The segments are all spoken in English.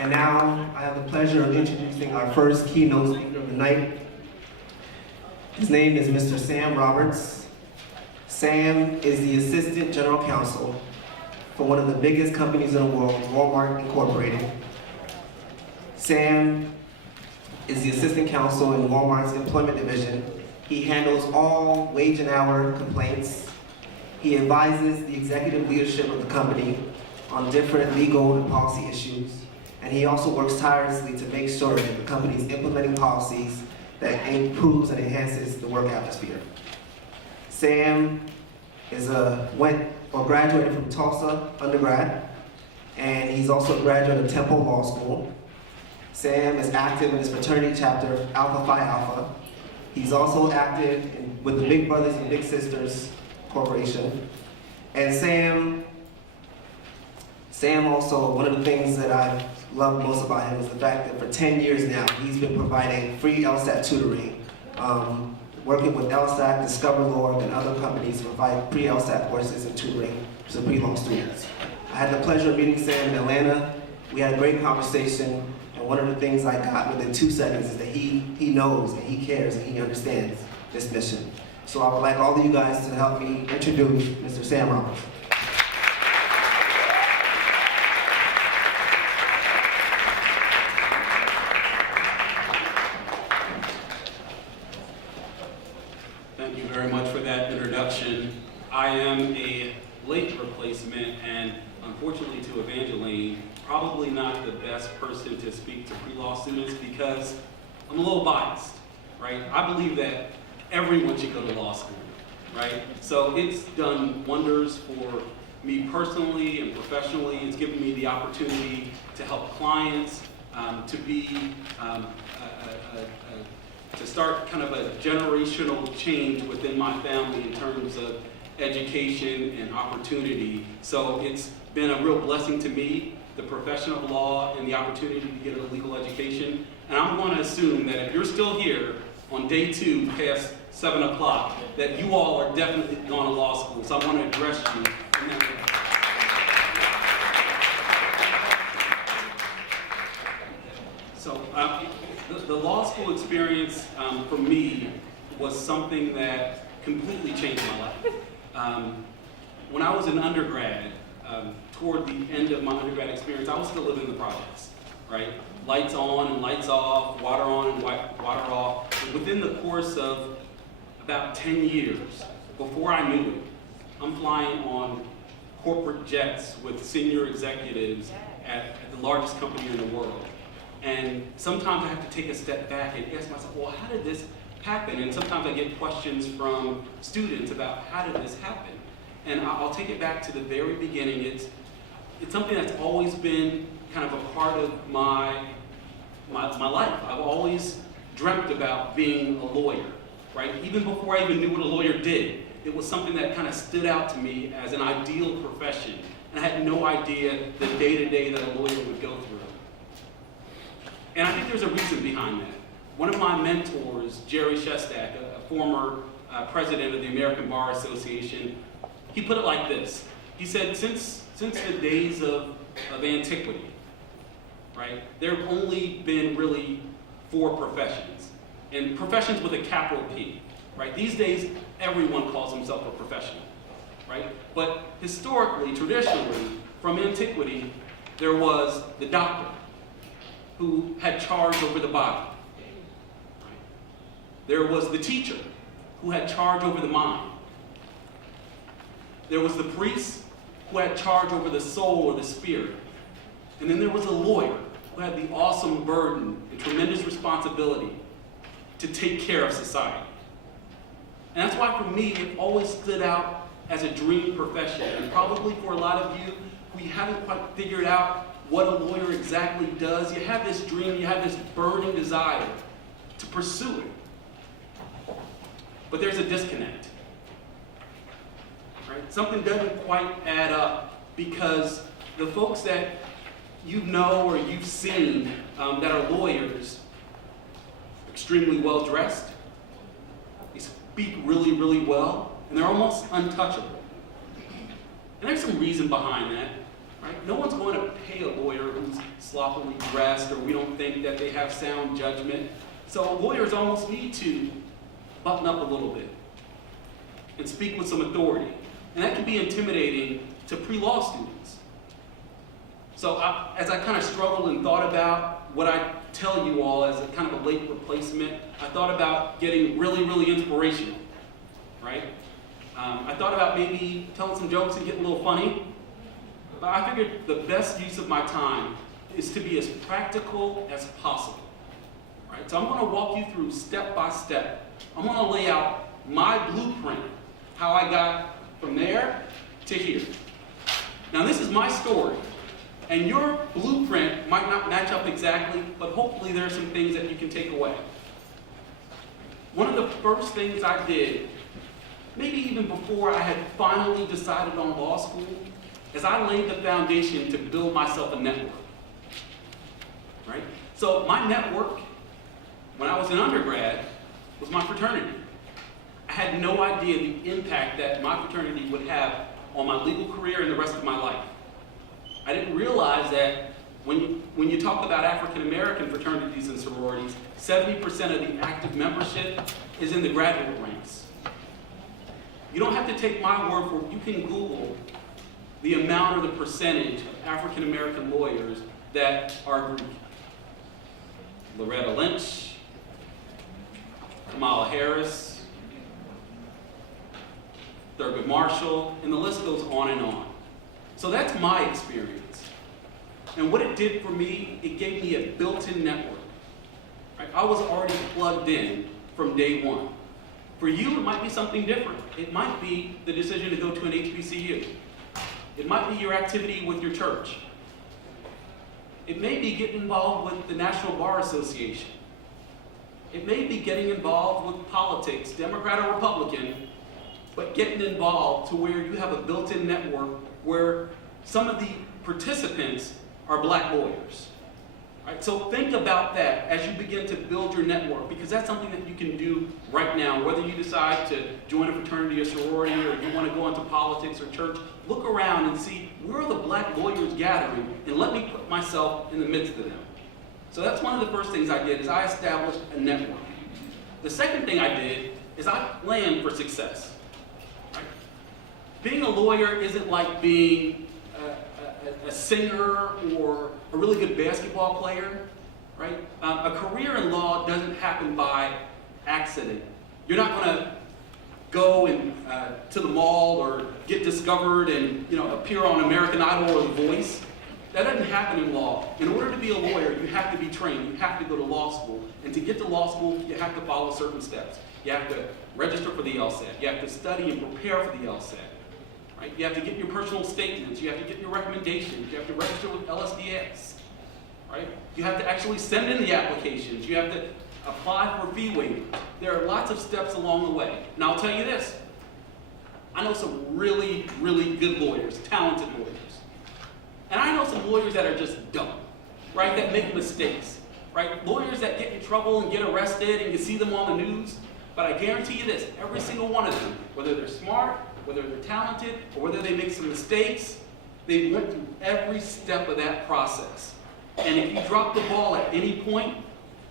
And now I have the pleasure of introducing our first keynote speaker of the night. His name is Mr. Sam Roberts. Sam is the Assistant General Counsel for one of the biggest companies in the world, Walmart Incorporated. Sam is the Assistant Counsel in Walmart's Employment Division. He handles all wage and hour complaints. He advises the executive leadership of the company on different legal and policy issues. And he also works tirelessly to make sure that the company is implementing policies that improves and enhances the work atmosphere. Sam graduated from Tulsa undergrad, and he's also a graduate of Temple Law School. Sam is active in his fraternity chapter, Alpha Phi Alpha. He's also active with the Big Brothers and Big Sisters Corporation. And Sam also, one of the things that I love most about him is the fact that for 10 years now, he's been providing free LSAT tutoring, working with LSAT, Discover Law, and other companies to provide pre-LSAT courses and tutoring to pre-law students. I had the pleasure of meeting Sam in Atlanta. We had a great conversation, and one of the things I got within 2 seconds is that he knows, and he cares, and he understands this mission. So I would like all of you guys to help me introduce Mr. Sam Roberts. Thank you very much for that introduction. I am a late replacement, and unfortunately to Evangeline, probably not the best person to speak to pre-law students because I'm a little biased, right? I believe that everyone should go to law school, right? So it's done wonders for me personally and professionally. It's given me the opportunity to help clients, to start kind of a generational change within my family in terms of education and opportunity. So it's been a real blessing to me, the profession of law and the opportunity to get a legal education. And I'm going to assume that if you're still here on day 2 past 7 o'clock, that you all are definitely going to law school. So I want to address you in that way. So the law school experience for me was something that completely changed my life. When I was an undergrad, toward the end of my undergrad experience, I was still living in the projects, right? Lights on and lights off, water on and water off. And within the course of about 10 years, before I knew it, I'm flying on corporate jets with senior executives at the largest company in the world. And sometimes I have to take a step back and ask myself, well, how did this happen? And sometimes I get questions from students about how did this happen? And I'll take it back to the very beginning. It's something that's always been kind of a part of my life. I've always dreamt about being a lawyer, right? Even before I even knew what a lawyer did, it was something that kind of stood out to me as an ideal profession. And I had no idea the day-to-day that a lawyer would go through. And I think there's a reason behind that. One of my mentors, Jerry Shestak, a former president of the American Bar Association, he put it like this. He said, since the days of antiquity, right, there have only been really 4 professions, and professions with a capital P, right? These days, everyone calls himself a professional, right? But historically, traditionally, from antiquity, there was the doctor, who had charge over the body. Right? There was the teacher, who had charge over the mind. There was the priest, who had charge over the soul or the spirit. And then there was a lawyer, who had the awesome burden and tremendous responsibility to take care of society. And that's why for me, it always stood out as a dream profession. And probably for a lot of you, we haven't quite figured out what a lawyer exactly does. You have this dream, you have this burning desire to pursue it. But there's a disconnect. Right? Something doesn't quite add up because the folks that you know or you've seen that are lawyers, extremely well dressed, they speak really, really well, and they're almost untouchable. And there's some reason behind that. right? No one's going to pay a lawyer who's sloppily dressed or we don't think that they have sound judgment. So lawyers almost need to button up a little bit and speak with some authority. And that can be intimidating to pre-law students. So as I kind of struggled and thought about what I tell you all as a kind of a late replacement, I thought about getting really, really inspirational, right? I thought about maybe telling some jokes and getting a little funny, but I figured the best use of my time is to be as practical as possible, right? So I'm going to walk you through step by step. I'm going to lay out my blueprint, how I got from there to here. Now this is my story, and your blueprint might not match up exactly, but hopefully there are some things that you can take away. One of the first things I did, maybe even before I had finally decided on law school, is I laid the foundation to build myself a network, right? So my network, when I was an undergrad, was my fraternity. I had no idea the impact that my fraternity would have on my legal career and the rest of my life. I didn't realize that when you talk about African American fraternities and sororities, 70% of the active membership is in the graduate ranks. You don't have to take my word for it. You can Google the amount or the percentage of African American lawyers that are Greek. Loretta Lynch, Kamala Harris, Thurgood Marshall, and the list goes on and on. So that's my experience. And what it did for me, it gave me a built-in network. Right? I was already plugged in from day one. For you, it might be something different. It might be the decision to go to an HBCU. It might be your activity with your church. It may be getting involved with the National Bar Association. It may be getting involved with politics, Democrat or Republican, but getting involved to where you have a built-in network where some of the participants are black lawyers. Right? So think about that as you begin to build your network, because that's something that you can do right now. Whether you decide to join a fraternity or sorority, or you want to go into politics or church, look around and see where are the black lawyers gathering, and let me put myself in the midst of them. So that's one of the first things I did, is I established a network. The second thing I did is I planned for success. Right? Being a lawyer isn't like being a singer or a really good basketball player, right? A career in law doesn't happen by accident. You're not going to go and to the mall or get discovered and appear on American Idol or The Voice. That doesn't happen in law. In order to be a lawyer, you have to be trained. You have to go to law school. And to get to law school, you have to follow certain steps. You have to register for the LSAT. You have to study and prepare for the LSAT. Right? You have to get your personal statements. You have to get your recommendations. You have to register with LSDS. Right? You have to actually send in the applications. You have to apply for fee waivers. There are lots of steps along the way. And I'll tell you this. I know some really, really good lawyers, talented lawyers. And I know some lawyers that are just dumb, right? That make mistakes, right? Lawyers that get in trouble and get arrested and you see them on the news. But I guarantee you this, every single one of them, whether they're smart, whether they're talented, or whether they make some mistakes, they went through every step of that process. And if you drop the ball at any point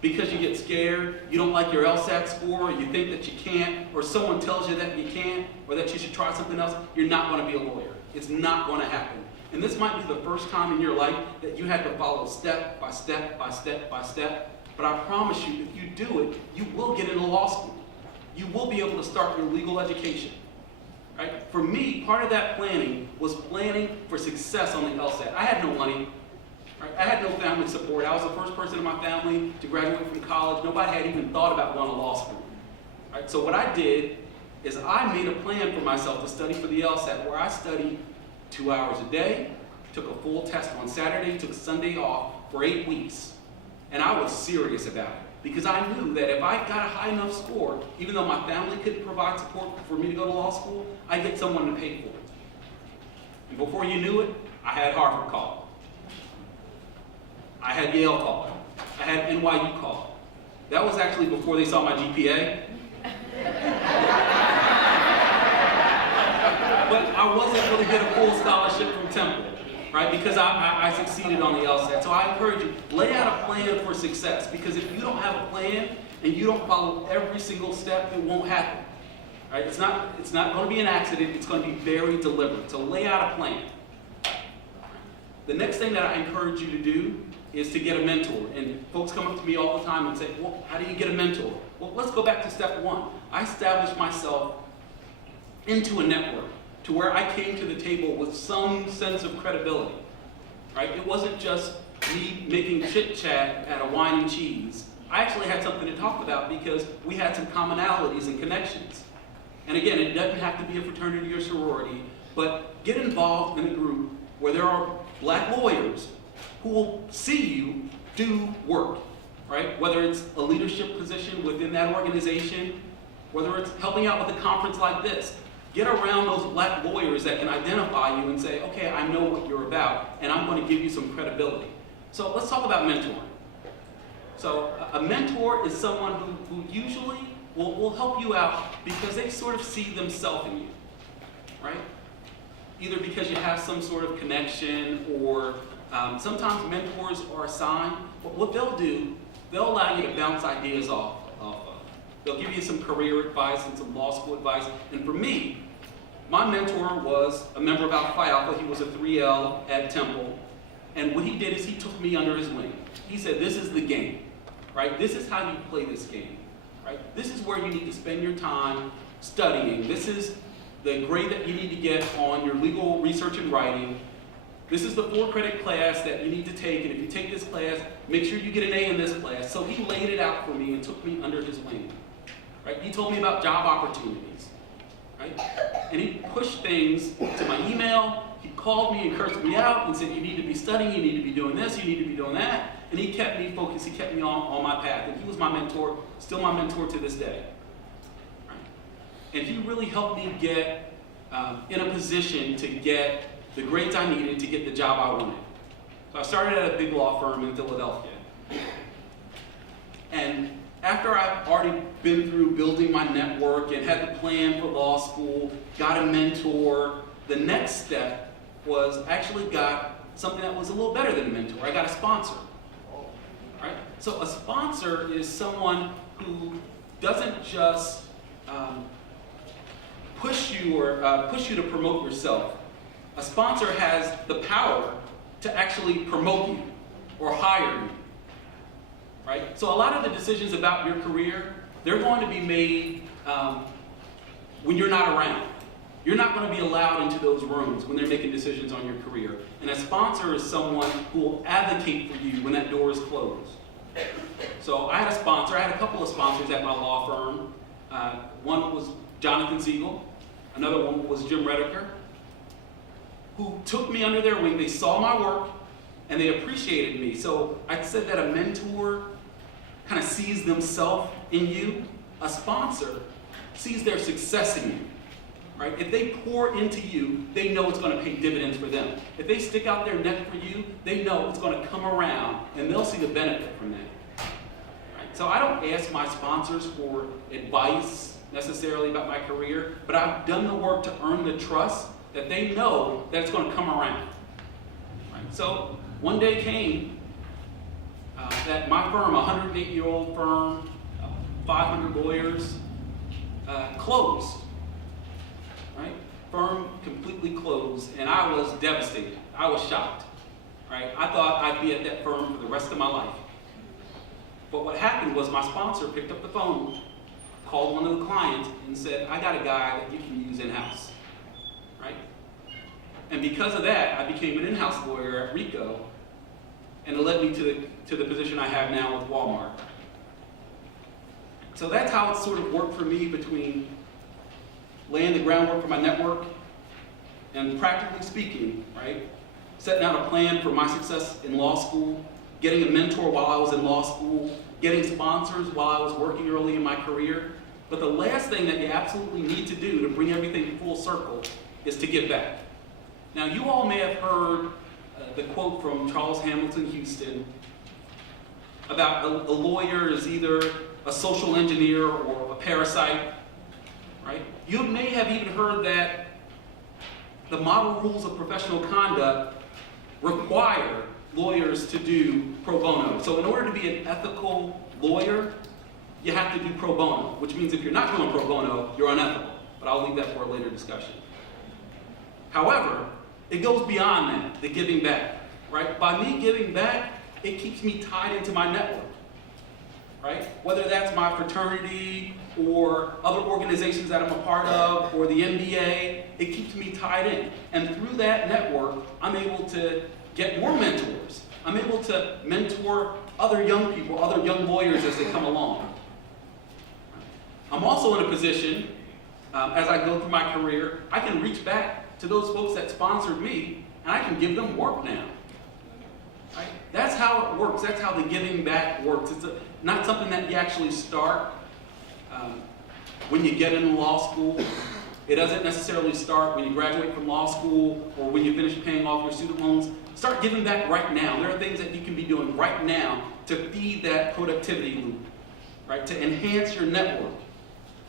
because you get scared, you don't like your LSAT score, or you think that you can't, or someone tells you that you can't, or that you should try something else, you're not going to be a lawyer. It's not going to happen. And this might be the first time in your life that you had to follow step by step by step by step. But I promise you, if you do it, you will get into law school. You will be able to start your legal education. Right? For me, part of that planning was planning for success on the LSAT. I had no money. Right? I had no family support. I was the first person in my family to graduate from college. Nobody had even thought about going to law school. Right? So what I did is I made a plan for myself to study for the LSAT, where I studied 2 hours a day, took a full test on Saturday, took Sunday off for 8 weeks. And I was serious about it. Because I knew that if I got a high enough score, even though my family couldn't provide support for me to go to law school, I'd get someone to pay for it. And before you knew it, I had Harvard call. I had Yale call. I had NYU call. That was actually before they saw my GPA. But I wasn't going to get a full scholarship from Temple. right? Because I succeeded on the LSAT. So I encourage you, lay out a plan for success, because if you don't have a plan and you don't follow every single step, it won't happen. Right? It's not going to be an accident, it's going to be very deliberate. So lay out a plan. The next thing that I encourage you to do is to get a mentor. And folks come up to me all the time and say, well, how do you get a mentor? Well, let's go back to step one. I established myself into a network to where I came to the table with some sense of credibility. Right? It wasn't just me making chit chat at a wine and cheese. I actually had something to talk about because we had some commonalities and connections. And again, it doesn't have to be a fraternity or sorority, but get involved in a group where there are black lawyers who will see you do work, right? Whether it's a leadership position within that organization, whether it's helping out with a conference like this. Get around those black lawyers that can identify you and say, okay, I know what you're about, and I'm going to give you some credibility. So let's talk about mentoring. So a mentor is someone who usually will help you out because they sort of see themselves in you, right? Either because you have some sort of connection, or sometimes mentors are assigned. But what they'll do, they'll allow you to bounce ideas off of. They'll give you some career advice and some law school advice. And for me, my mentor was a member of Alpha Phi Alpha. He was a 3L at Temple. And what he did is he took me under his wing. He said, this is the game, right? This is how you play this game, right? This is where you need to spend your time studying. This is the grade that you need to get on your legal research and writing. This is the 4-credit class that you need to take, and if you take this class, make sure you get an A in this class. So he laid it out for me and took me under his wing. Right? He told me about job opportunities. Right? And he pushed things to my email. He called me and cursed me out and said, you need to be studying, you need to be doing this, you need to be doing that. And he kept me focused, he kept me on my path. And he was my mentor, still my mentor to this day. Right? And he really helped me get in a position to get the grades I needed to get the job I wanted. So I started at a big law firm in Philadelphia. And after I've already been through building my network and had the plan for law school, got a mentor, the next step was actually got something that was a little better than a mentor. I got a sponsor. Right? So a sponsor is someone who doesn't just push you to promote yourself. A sponsor has the power to actually promote you or hire you. Right? So a lot of the decisions about your career, they're going to be made when you're not around. You're not going to be allowed into those rooms when they're making decisions on your career. And a sponsor is someone who will advocate for you when that door is closed. So I had a sponsor. I had a couple of sponsors at my law firm. One was Jonathan Siegel. Another one was Jim Redeker, who took me under their wing. They saw my work, and they appreciated me. So I said that a mentor kind of sees themselves in you. A sponsor sees their success in you. Right? If they pour into you, they know it's going to pay dividends for them. If they stick out their neck for you, they know it's going to come around, and they'll see the benefit from that. Right? So I don't ask my sponsors for advice necessarily about my career, but I've done the work to earn the trust that they know that it's going to come around. Right? So one day came that my firm, a 108-year-old firm, 500 lawyers, closed. Right? Firm completely closed, and I was devastated. I was shocked. Right? I thought I'd be at that firm for the rest of my life. But what happened was my sponsor picked up the phone, called one of the clients, and said, I got a guy that you can use in-house. Right? And because of that, I became an in-house lawyer at RICO, and it led me to the position I have now with Walmart. So that's how it sort of worked for me, between laying the groundwork for my network and, practically speaking, right, setting out a plan for my success in law school, getting a mentor while I was in law school, getting sponsors while I was working early in my career. But the last thing that you absolutely need to do to bring everything full circle is to give back. Now, you all may have heard the quote from Charles Hamilton Houston about a lawyer is either a social engineer or a parasite. Right? You may have even heard that the model rules of professional conduct require lawyers to do pro bono. So in order to be an ethical lawyer, you have to do pro bono, which means if you're not doing pro bono, you're unethical. But I'll leave that for a later discussion. However, it goes beyond that, the giving back, right? By me giving back, it keeps me tied into my network, right? Whether that's my fraternity or other organizations that I'm a part of or the NBA, it keeps me tied in. And through that network, I'm able to get more mentors. I'm able to mentor other young people, other young lawyers as they come along. I'm also in a position, as I go through my career, I can reach back to those folks that sponsored me, and I can give them work now. Right? That's how it works. That's how the giving back works. It's not something that you actually start when you get into law school. It doesn't necessarily start when you graduate from law school or when you finish paying off your student loans. Start giving back right now. There are things that you can be doing right now to feed that productivity loop, right? To enhance your network,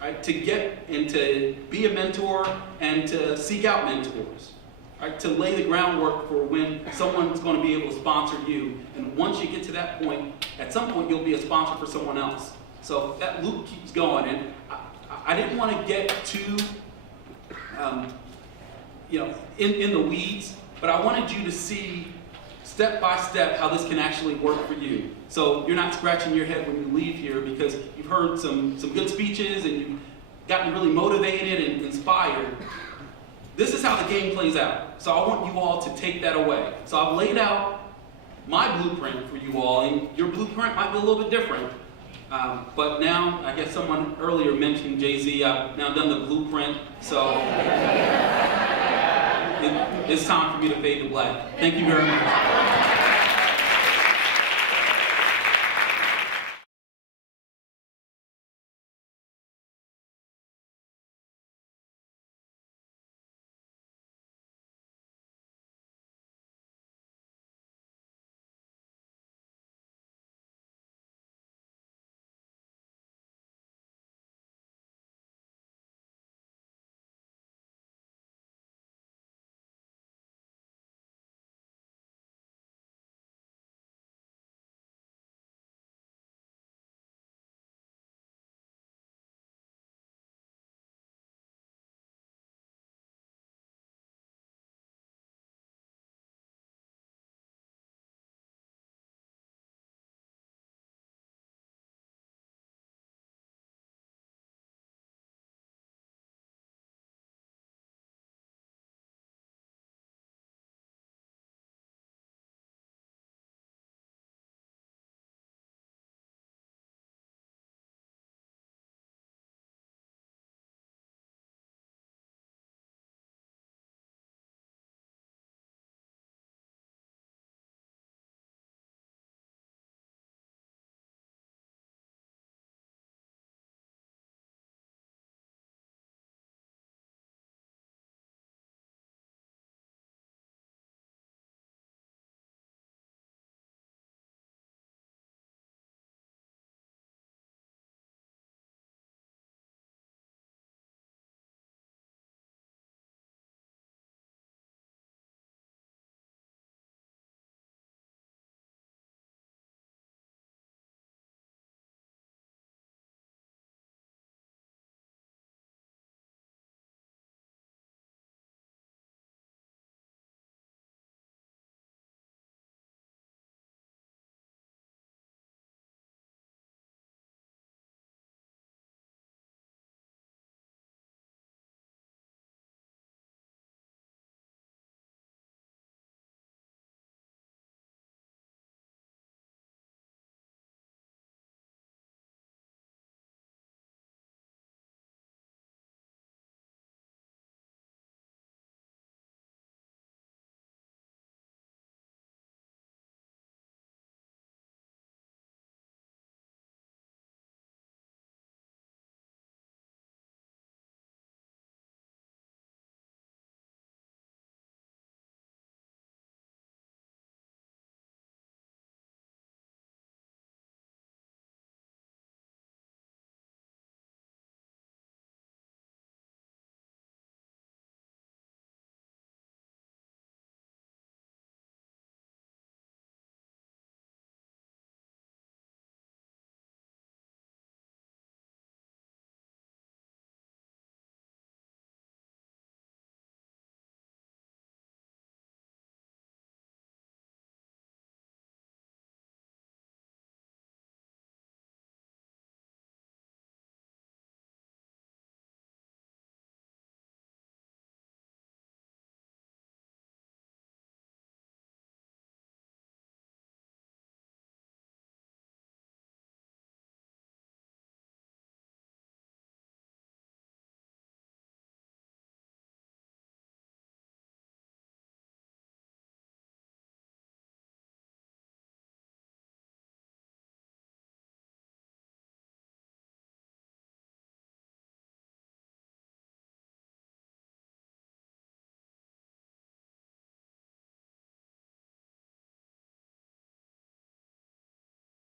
right? To get and to be a mentor and to seek out mentors, right? To lay the groundwork for when someone's going to be able to sponsor you. And once you get to that point, at some point you'll be a sponsor for someone else. So that loop keeps going. And I didn't want to get too in the weeds, but I wanted you to see step by step how this can actually work for you. So you're not scratching your head when you leave here because you've heard some good speeches and you've gotten really motivated and inspired. This is how the game plays out. So I want you all to take that away. So I've laid out my blueprint for you all, and your blueprint might be a little bit different. But now, I guess someone earlier mentioned Jay-Z. I've now done the blueprint, so it's time for me to fade to black. Thank you very much.